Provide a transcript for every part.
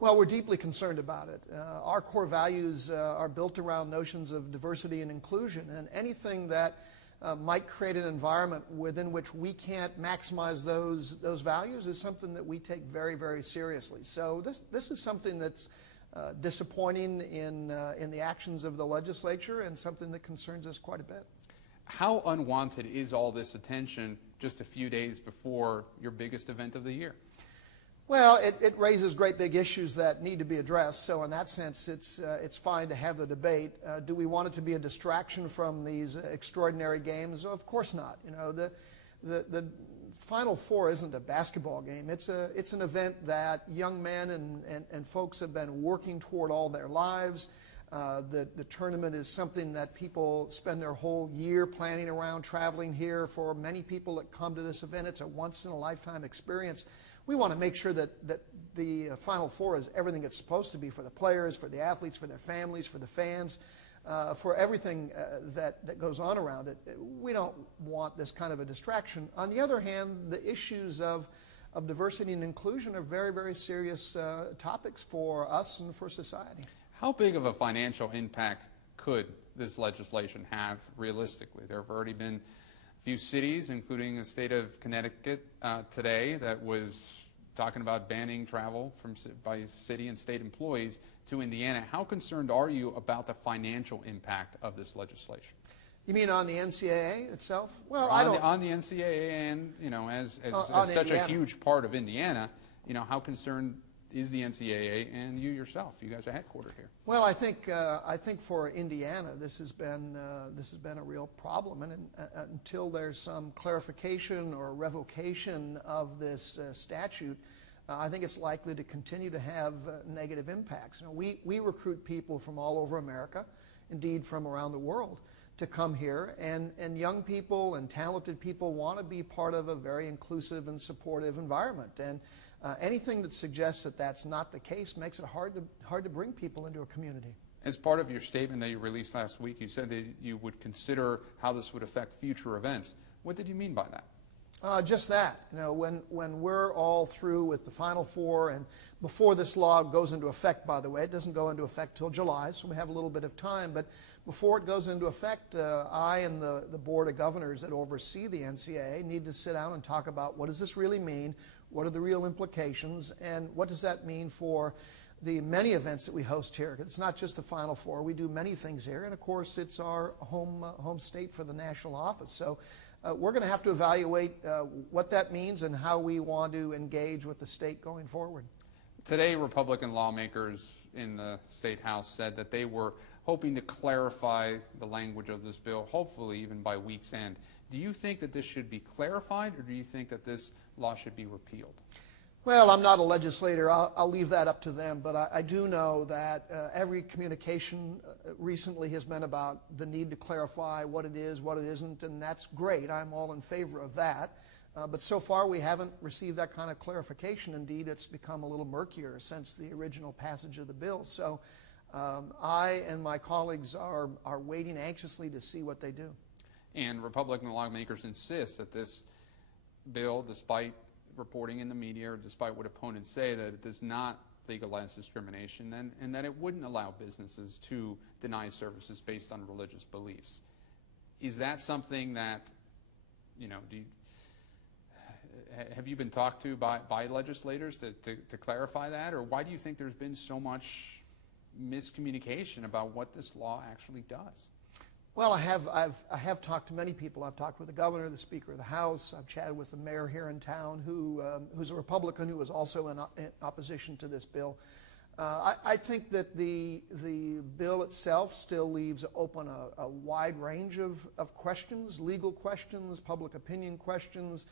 Well, we're deeply concerned about it. Our core values are built around notions of diversity and inclusion, and anything that might create an environment within which we can't maximize those values is something that we take very, very seriously. So this is something that's disappointing in the actions of the legislature and something that concerns us quite a bit. How unwanted is all this attention just a few days before your biggest event of the year? Well, it raises great big issues that need to be addressed. So in that sense, it's fine to have the debate. Do we want it to be a distraction from these extraordinary games? Of course not. You know, the Final Four isn't a basketball game. It's an event that young men and folks have been working toward all their lives. The tournament is something that people spend their whole year planning around, traveling here. For many people that come to this event, it's a once-in-a-lifetime experience. We want to make sure that the Final Four is everything it's supposed to be for the players, for the athletes, for their families, for the fans, for everything that goes on around it. We don't want this kind of a distraction. On the other hand, the issues of diversity and inclusion are very, very serious topics for us and for society. How big of a financial impact could this legislation have realistically? There have already been few cities, including the state of Connecticut today, that was talking about banning travel by city and state employees to Indiana. How concerned are you about the financial impact of this legislation? You mean on the NCAA itself? Well, on the NCAA, and you know, as such a huge part of Indiana, you know, how concerned is the NCAA and you yourself? You guys are headquartered here. Well, I think for Indiana, this has been a real problem, and until there's some clarification or revocation of this statute, I think it's likely to continue to have negative impacts. You know, we recruit people from all over America, indeed from around the world, to come here, and young people and talented people want to be part of a very inclusive and supportive environment. And anything that suggests that that's not the case makes it hard to bring people into a community. As part of your statement that you released last week, you said that you would consider how this would affect future events. What did you mean by that? Just that. You know, when we're all through with the Final Four, and before this law goes into effect, by the way, it doesn't go into effect till July, so we have a little bit of time, but before it goes into effect, I and the Board of Governors that oversee the NCAA need to sit down and talk about what does this really mean, what are the real implications, and what does that mean for the many events that we host here. It's not just the Final Four. We do many things here, and of course it's our home state for the national office. So we're going to have to evaluate what that means and how we want to engage with the state going forward. Today, Republican lawmakers in the State House said that they were hoping to clarify the language of this bill, hopefully even by week's end. Do you think that this should be clarified, or do you think that this law should be repealed? Well, I'm not a legislator. I'll leave that up to them. But I do know that every communication recently has been about the need to clarify what it is, what it isn't, and that's great. I'm all in favor of that. But so far we haven't received that kind of clarification. Indeed, it's become a little murkier since the original passage of the bill. So I and my colleagues are waiting anxiously to see what they do. And Republican lawmakers insist that this bill, despite reporting in the media, or despite what opponents say, that it does not legalize discrimination, and that it wouldn't allow businesses to deny services based on religious beliefs. Is that something that, you know, have you been talked to by legislators to clarify that, or why do you think there's been so much miscommunication about what this law actually does? Well, I have talked to many people. I've talked with the governor, the Speaker of the House. I've chatted with the mayor here in town, who's a Republican, who was also in opposition to this bill. I think that the bill itself still leaves open a wide range of questions, legal questions, public opinion questions.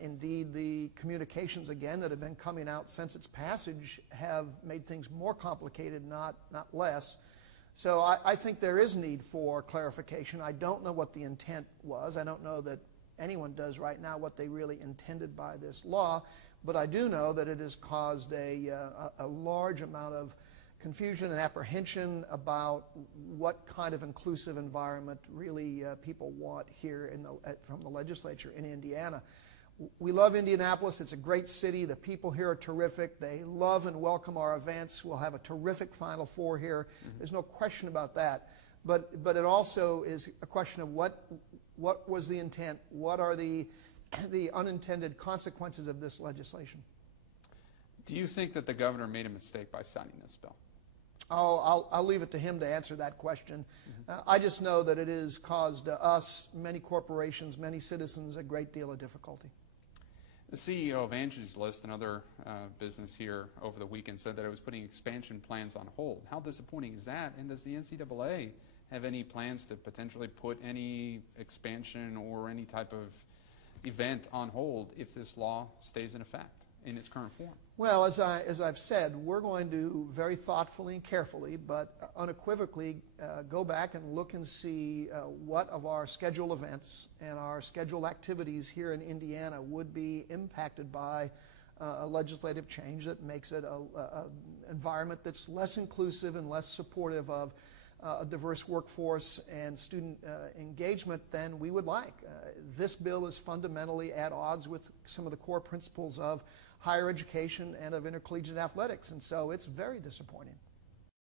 Indeed, the communications, again, that have been coming out since its passage have made things more complicated, not less. So I think there is need for clarification. I don't know what the intent was. I don't know that anyone does right now what they really intended by this law, but I do know that it has caused a large amount of confusion and apprehension about what kind of inclusive environment really people want here from the legislature in Indiana. We love Indianapolis. It's a great city. The people here are terrific. They love and welcome our events. We'll have a terrific Final Four here. There's no question about that. But it also is a question of what was the intent? What are the unintended consequences of this legislation? Do you think that the governor made a mistake by signing this bill? Oh, I'll leave it to him to answer that question. I just know that it has caused us, many corporations, many citizens, a great deal of difficulty. The CEO of Angie's List, another business here over the weekend, said that it was putting expansion plans on hold. How disappointing is that? And does the NCAA have any plans to potentially put any expansion or any type of event on hold if this law stays in effect in its current form? Well, as I've said, we're going to very thoughtfully and carefully, but unequivocally go back and look and see what of our scheduled events and our scheduled activities here in Indiana would be impacted by a legislative change that makes it an environment that's less inclusive and less supportive of a diverse workforce and student engagement than we would like. This bill is fundamentally at odds with some of the core principles of higher education and of intercollegiate athletics, and so it's very disappointing.